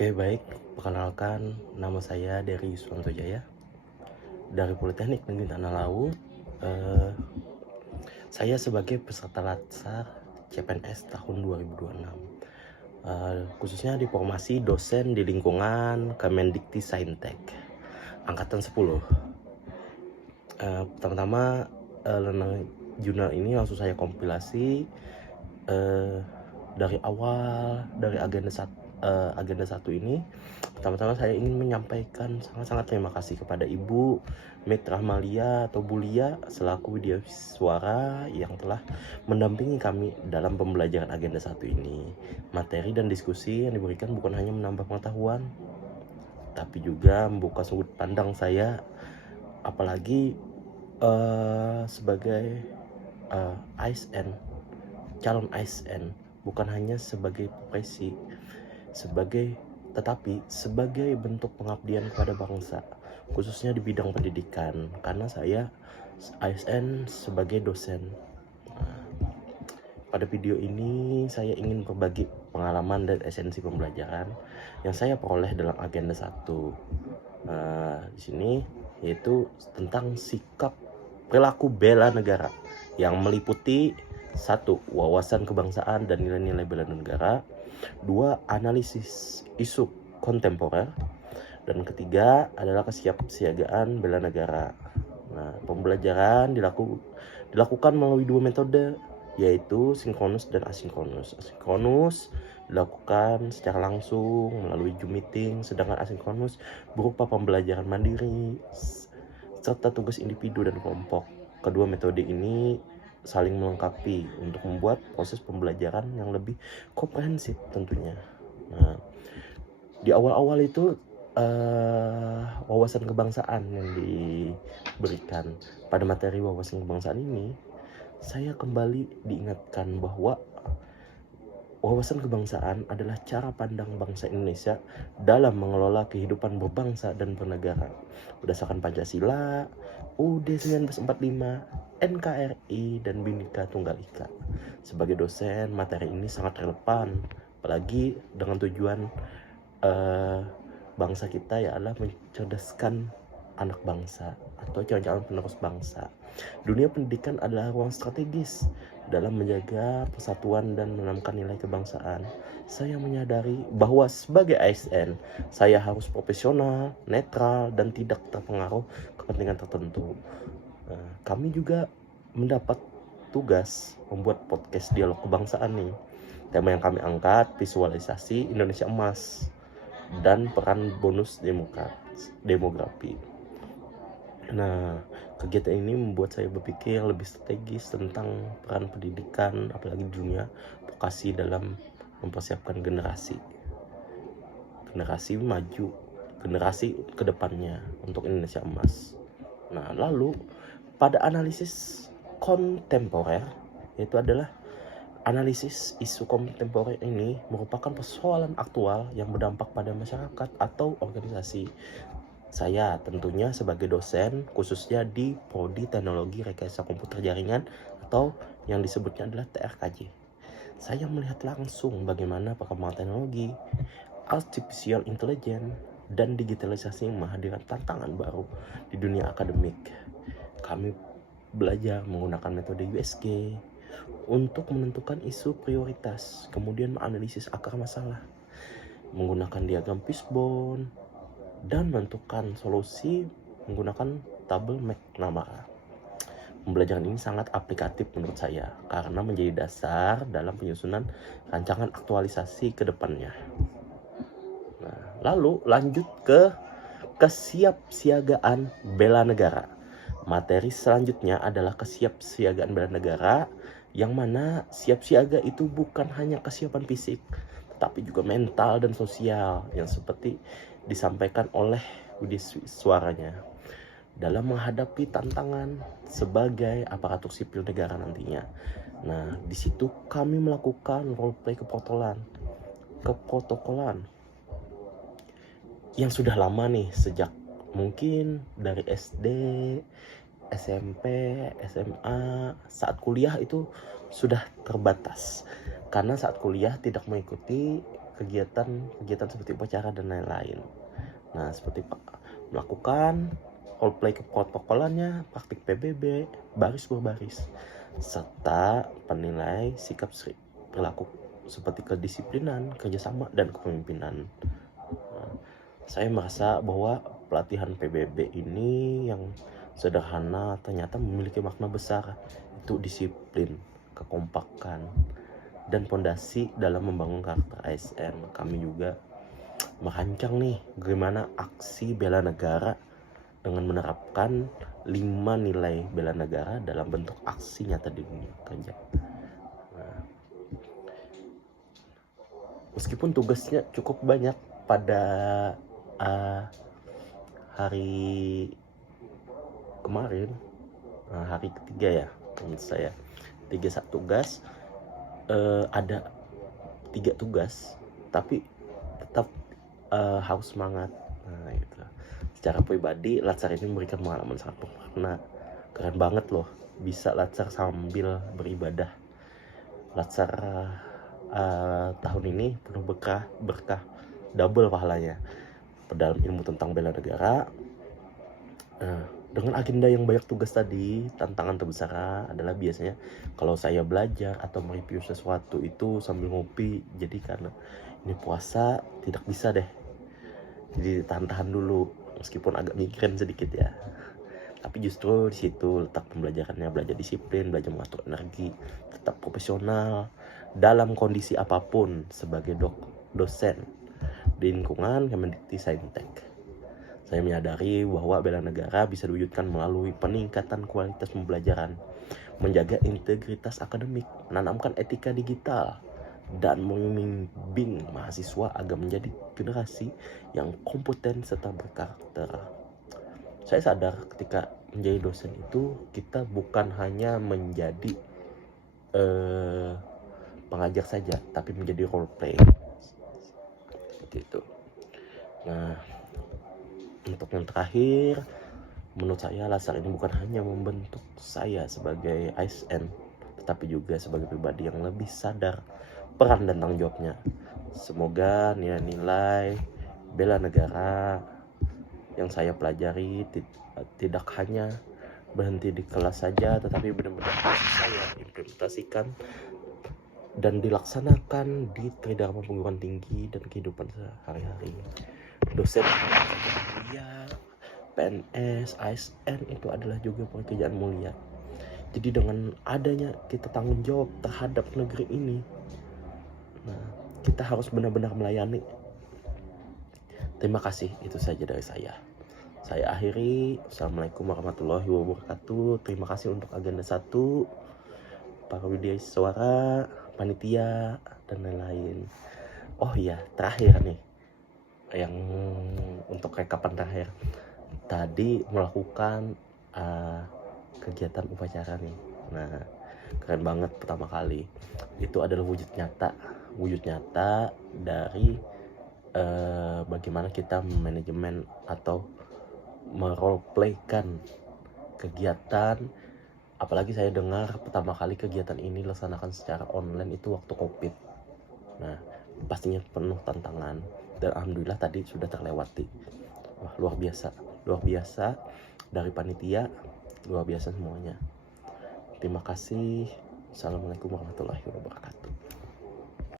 Oke, baik. Perkenalkan, nama saya Dery Yuswanto Jaya dari Politeknik Negeri Tanah Laut. Eh, saya sebagai peserta latsar CPNS tahun 2026, khususnya di formasi dosen di lingkungan Kemendikti Saintek Angkatan 10. Pertama-tama, jurnal ini langsung saya kompilasi dari awal, dari agenda satu ini. Pertama-tama saya ingin menyampaikan sangat-sangat terima kasih kepada Ibu Mitra Malia atau Bulia selaku Widya Suara yang telah mendampingi kami dalam pembelajaran agenda satu ini. Materi dan diskusi yang diberikan bukan hanya menambah pengetahuan, tapi juga membuka sudut pandang saya, apalagi sebagai ASN, calon ASN, bukan hanya sebagai profesi, tetapi sebagai bentuk pengabdian kepada bangsa, khususnya di bidang pendidikan, karena saya ASN sebagai dosen. Pada video ini saya ingin berbagi pengalaman dan esensi pembelajaran yang saya peroleh dalam agenda 1. Di sini yaitu tentang sikap perilaku bela negara yang meliputi 1. Wawasan kebangsaan dan nilai-nilai bela negara. 2. Analisis isu kontemporer. Dan ketiga adalah kesiapsiagaan bela negara. Nah, pembelajaran dilakukan melalui 2 metode, yaitu sinkronus dan asinkronus. Asinkronus dilakukan secara langsung melalui Zoom meeting, sedangkan asinkronus berupa pembelajaran mandiri serta tugas individu dan kelompok. Kedua metode ini saling melengkapi untuk membuat proses pembelajaran yang lebih komprehensif tentunya. Nah, di awal-awal itu wawasan kebangsaan yang diberikan. Pada materi wawasan kebangsaan ini, saya kembali diingatkan bahwa wawasan kebangsaan adalah cara pandang bangsa Indonesia dalam mengelola kehidupan berbangsa dan bernegara berdasarkan Pancasila, UUD 1945, NKRI, dan Bhinneka Tunggal Ika. Sebagai dosen, materi ini sangat relevan, apalagi dengan tujuan bangsa kita adalah mencerdaskan anak bangsa atau calon-calon penerus bangsa. Dunia pendidikan adalah ruang strategis dalam menjaga persatuan dan menanamkan nilai kebangsaan. Saya menyadari bahwa sebagai ASN, saya harus profesional, netral, dan tidak terpengaruh kepentingan tertentu. Kami juga mendapat tugas membuat podcast dialog kebangsaan nih. Tema yang kami angkat, visualisasi Indonesia Emas dan peran bonus demografi. Nah, kegiatan ini membuat saya berpikir lebih strategis tentang peran pendidikan, apalagi di dunia vokasi dalam mempersiapkan generasi maju, generasi kedepannya untuk Indonesia Emas. Nah, lalu pada analisis kontemporer, yaitu adalah analisis isu kontemporer ini merupakan persoalan aktual yang berdampak pada masyarakat atau organisasi. Saya tentunya sebagai dosen khususnya di Prodi Teknologi Rekayasa Komputer Jaringan atau yang disebutnya adalah TRKJ. Saya melihat langsung bagaimana perkembangan teknologi, artificial intelligence, dan digitalisasi menghadirkan tantangan baru di dunia akademik. Kami belajar menggunakan metode USG untuk menentukan isu prioritas, kemudian menganalisis akar masalah, menggunakan diagram fishbone, dan menentukan solusi menggunakan tabel McNamara. Pembelajaran ini sangat aplikatif menurut saya karena menjadi dasar dalam penyusunan rancangan aktualisasi ke depannya. Nah, lalu lanjut ke kesiapsiagaan bela negara. Materi selanjutnya adalah kesiapsiagaan bela negara, yang mana siap siaga itu bukan hanya kesiapan fisik, tetapi juga mental dan sosial yang seperti disampaikan oleh Widya Suaranya dalam menghadapi tantangan sebagai aparatur sipil negara nantinya. Nah, di situ kami melakukan roleplay keprotokolan yang sudah lama nih, sejak mungkin dari SD, SMP, SMA. Saat kuliah itu sudah terbatas karena saat kuliah tidak mengikuti kegiatan seperti upacara dan lain-lain. Nah, seperti melakukan roleplay keprotokolannya, praktik PBB, baris berbaris, serta penilai sikap perilaku seperti kedisiplinan, kerjasama, dan kepemimpinan. Nah, saya merasa bahwa pelatihan PBB ini yang sederhana ternyata memiliki makna besar, itu disiplin, kekompakan, dan pondasi dalam membangun karakter ASN. Kami juga merancang nih bagaimana aksi bela negara dengan menerapkan 5 nilai bela negara dalam bentuk aksi nyata di dunia kerja. Nah, meskipun tugasnya cukup banyak pada hari kemarin, hari ketiga ya menurut saya, 3 tugas, ada 3 tugas tapi tetap harus semangat. Nah, itu secara pribadi Latsar ini memberikan pengalaman sangat bermakna. Keren banget loh bisa Latsar sambil beribadah. Latsar tahun ini penuh berkah double pahalanya dalam ilmu tentang bela negara. Dengan agenda yang banyak tugas tadi, tantangan terbesar adalah biasanya kalau saya belajar atau mereview sesuatu itu sambil ngopi. Jadi karena ini puasa tidak bisa deh, jadi tahan dulu meskipun agak mikirin sedikit ya. Tapi justru di situ letak pembelajarannya, belajar disiplin, belajar mengatur energi, tetap profesional dalam kondisi apapun sebagai dosen di lingkungan Kemendikti-Saintek. Saya menyadari bahwa bela negara bisa diwujudkan melalui peningkatan kualitas pembelajaran, menjaga integritas akademik, menanamkan etika digital, dan membimbing mahasiswa agar menjadi generasi yang kompeten serta berkarakter. Saya sadar ketika menjadi dosen itu kita bukan hanya menjadi pengajar saja, tapi menjadi role play gitu. Nah, untuk yang terakhir, menurut saya Latsar ini bukan hanya membentuk saya sebagai ASN, tetapi juga sebagai pribadi yang lebih sadar peran dan tanggung jawabnya. Semoga nilai-nilai bela negara yang saya pelajari tidak hanya berhenti di kelas saja, tetapi benar-benar saya implementasikan dan dilaksanakan di Tridharma Perguruan Tinggi dan kehidupan sehari-hari. Dosen, kuliah, PNS, ASN itu adalah juga pekerjaan mulia. Jadi dengan adanya kita tanggung jawab terhadap negeri ini, nah, kita harus benar-benar melayani. Terima kasih, itu saja dari saya. Saya akhiri. Assalamualaikum warahmatullahi wabarakatuh. Terima kasih untuk agenda 1, para widya suara, panitia, dan lain-lain. Oh iya, terakhir nih, yang untuk rekapan terakhir, tadi melakukan kegiatan upacara nih. Nah, keren banget pertama kali. Itu adalah wujud nyata dari bagaimana kita manajemen atau meroleplaykan kegiatan. Apalagi saya dengar pertama kali kegiatan ini dilaksanakan secara online itu waktu COVID. Nah, pastinya penuh tantangan, dan alhamdulillah tadi sudah terlewati. Wah, luar biasa dari panitia, luar biasa semuanya. Terima kasih. Assalamualaikum warahmatullahi wabarakatuh.